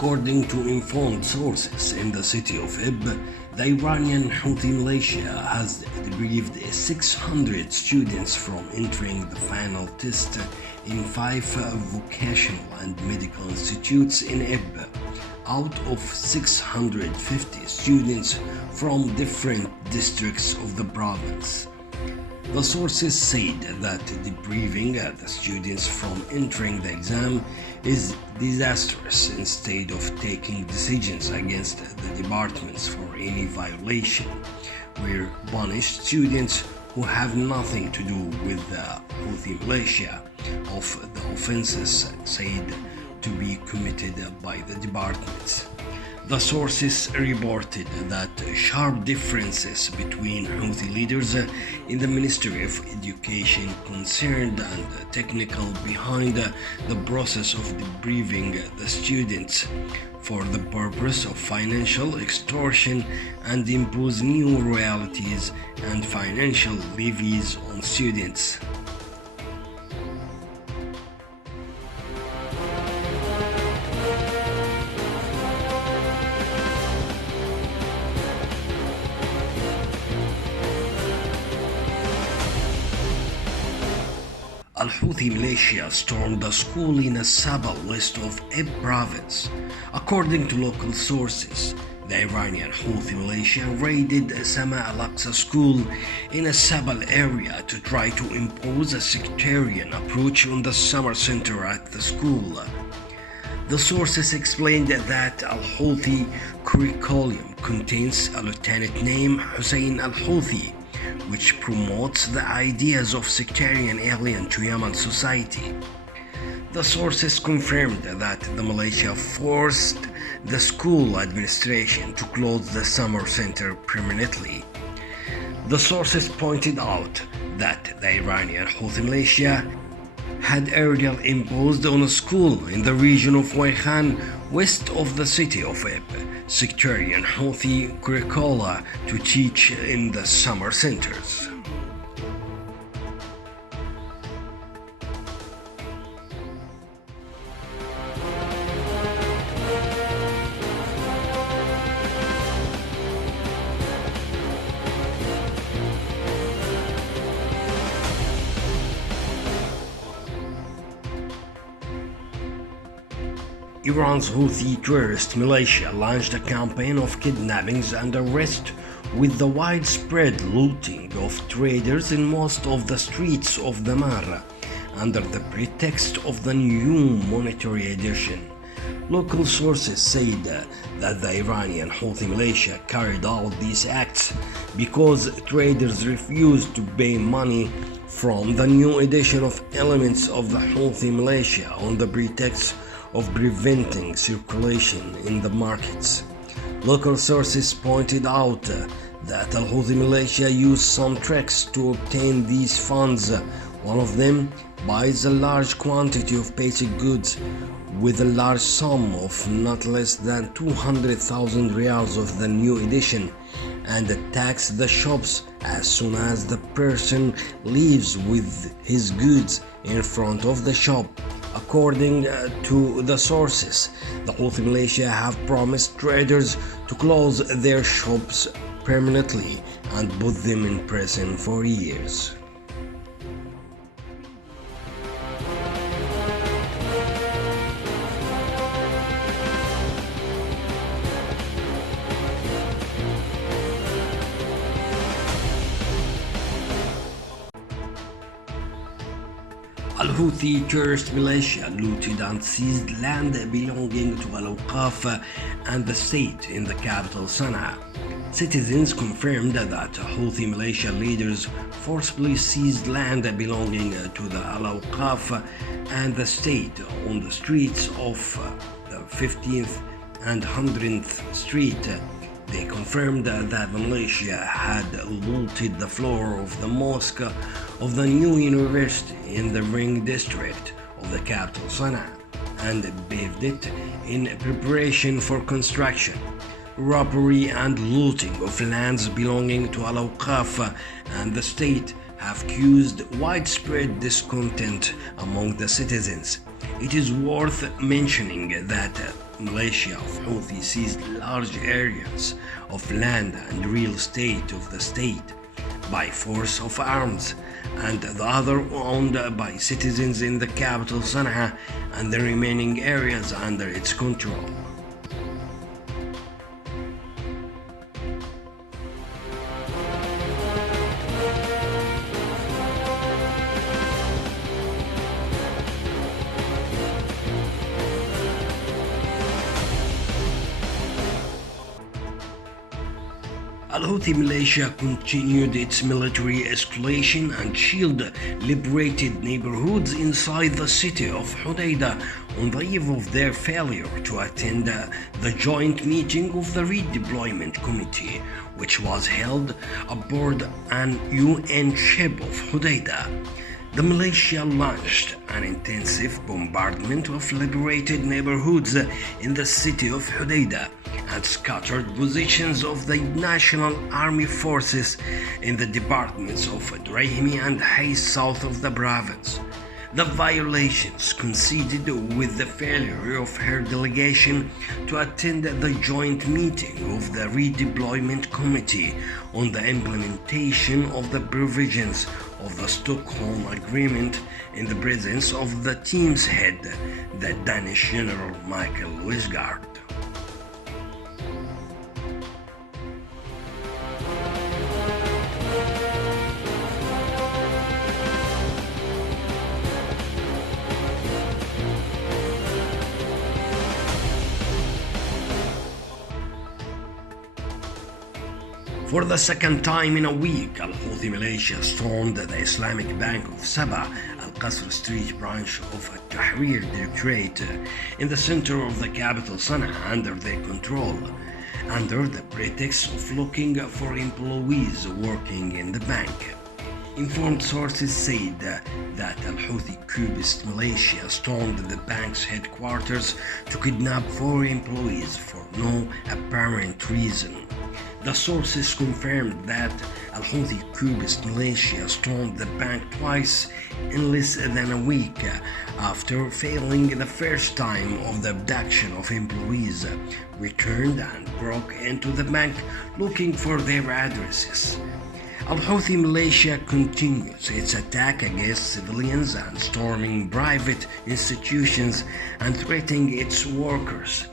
According to informed sources in the city of Ib, the Iranian Houthi militia has deprived 600 students from entering the final test in 5 vocational and medical institutes in Ib, out of 650 students from different districts of the province. The sources said that depriving the students from entering the exam is disastrous instead of taking decisions against the departments for any violation, where punished students who have nothing to do with the Houthi militia of the offenses said to be committed by the departments. The sources reported that sharp differences between Houthi leaders in the Ministry of Education concerned and technical behind the process of depriving the students for the purpose of financial extortion and impose new royalties and financial levies on students. Al-Houthi militia stormed a school in As-Saba west of Ib province. According to local sources, the Iranian Houthi militia raided Sama Al-Aqsa school in As-Saba area to try to impose a sectarian approach on the summer center at the school. The sources explained that Al-Houthi curriculum contains a lieutenant named Hussein Al-Houthi, which promotes the ideas of sectarian alien to Yemen society. The sources confirmed that the militia forced the school administration to close the summer center permanently. The sources pointed out that the Iranian Houthi militia had earlier imposed on a school in the region of Waikhan, west of the city of Ib, sectarian Houthi curricula to teach in the summer centers. Iran's Houthi terrorist militia launched a campaign of kidnappings and arrests with the widespread looting of traders in most of the streets of Dammar under the pretext of the new monetary edition. Local sources said that the Iranian Houthi militia carried out these acts because traders refused to pay money from the new edition of elements of the Houthi militia on the pretext of preventing circulation in the markets. Local sources pointed out that Al-Houthi militia used some tricks to obtain these funds. One of them buys a large quantity of basic goods with a large sum of not less than 200,000 riyals of the new edition and attacks the shops as soon as the person leaves with his goods in front of the shop. According to the sources, the Houthi militia have promised traders to close their shops permanently and put them in prison for years. Al-Houthi terrorist militia looted and seized land belonging to Al-Awqaf and the state in the capital Sana'a. Citizens confirmed that Houthi militia leaders forcibly seized land belonging to the Al-Awqaf and the state on the streets of the 15th and 100th Street. They confirmed that the militia had looted the floor of the mosque of the new university in the Ring district of the capital Sana'a and bathed it in preparation for construction. Robbery and looting of lands belonging to Al-Awqaf and the state have caused widespread discontent among the citizens. It is worth mentioning that militia of Houthi seized large areas of land and real estate of the state by force of arms, and the other owned by citizens in the capital Sana'a and the remaining areas under its control. Al-Houthi militia continued its military escalation and liberated neighborhoods inside the city of Hodeidah on the eve of their failure to attend the joint meeting of the redeployment committee, which was held aboard an UN ship of Hodeidah. The militia launched an intensive bombardment of liberated neighborhoods in the city of Hodeidah and scattered positions of the National Army forces in the departments of Drahimi and Hay south of the province. The violations coincided with the failure of her delegation to attend the joint meeting of the redeployment committee on the implementation of the provisions of the Stockholm Agreement in the presence of the team's head, the Danish General Michael Wisgaard. For the second time in a week, Al-Houthi militia stormed the Islamic Bank of Sabah Al-Qasr Street branch of Tahrir Directorate in the center of the capital Sana'a under their control, under the pretext of looking for employees working in the bank. Informed sources said that Al-Houthi Cubist militia stormed the bank's headquarters to kidnap 4 employees for no apparent reason. The sources confirmed that Al-Houthi Cubist militia stormed the bank twice in less than a week after failing the first time of the abduction of employees, returned and broke into the bank looking for their addresses. Al-Houthi militia continues its attack against civilians and storming private institutions and threatening its workers.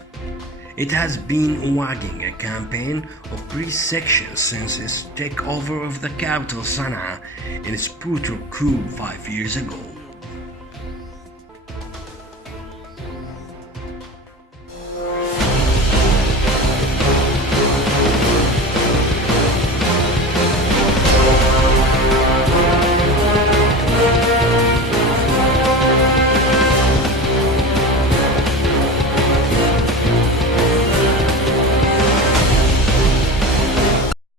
It has been waging a campaign of pre-section since its takeover of the capital Sana'a in its brutal coup 5 years ago.